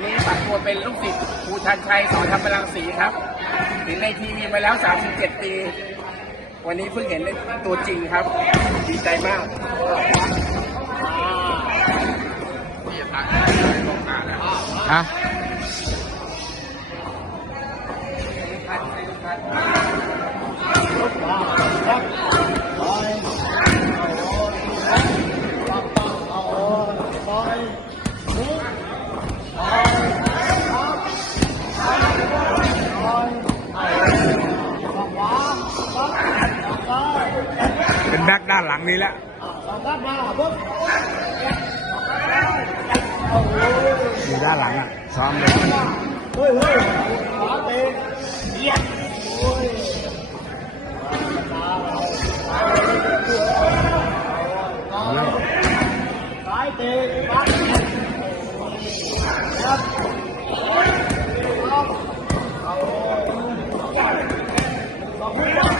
ันนี้ปักตัวเป็นลูกศิษย์ครูชันชัยสอนทำพลังสีครับเห็นในทีวีมาแล้ว 37 ปี วันนี้เพิ่งเห็นตัวจริงครับ ดีใจมากอ่ะเป็นแบ็กด้านหลังนี้แหละอยู่ด้านหลังอ่ะซ้อมเลยเฮ้ยเฮ้ยขวาเตะซ้ายเตะขวาครับ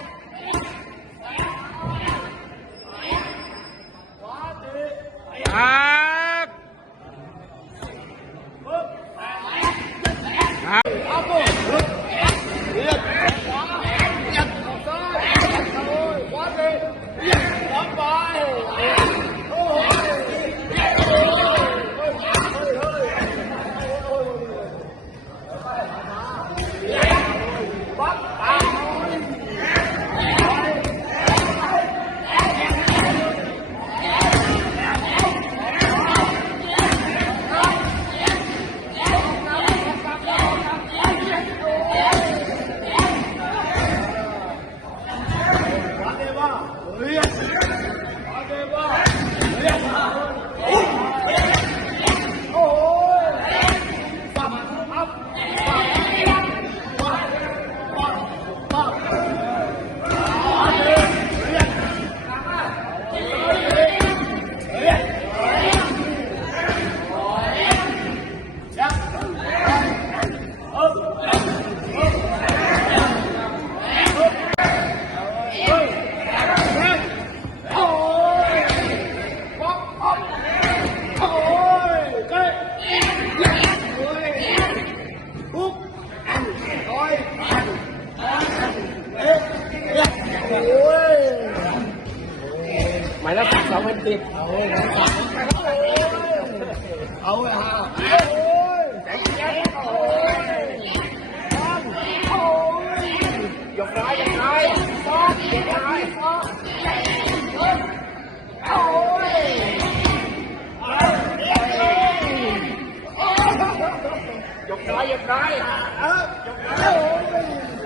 สอเป็นสิบเอาเลยเอาเลยฮะยกได้ยังไงซ้อนยังไงซ้อนโอ้ยยกได้ยกได้ยกได้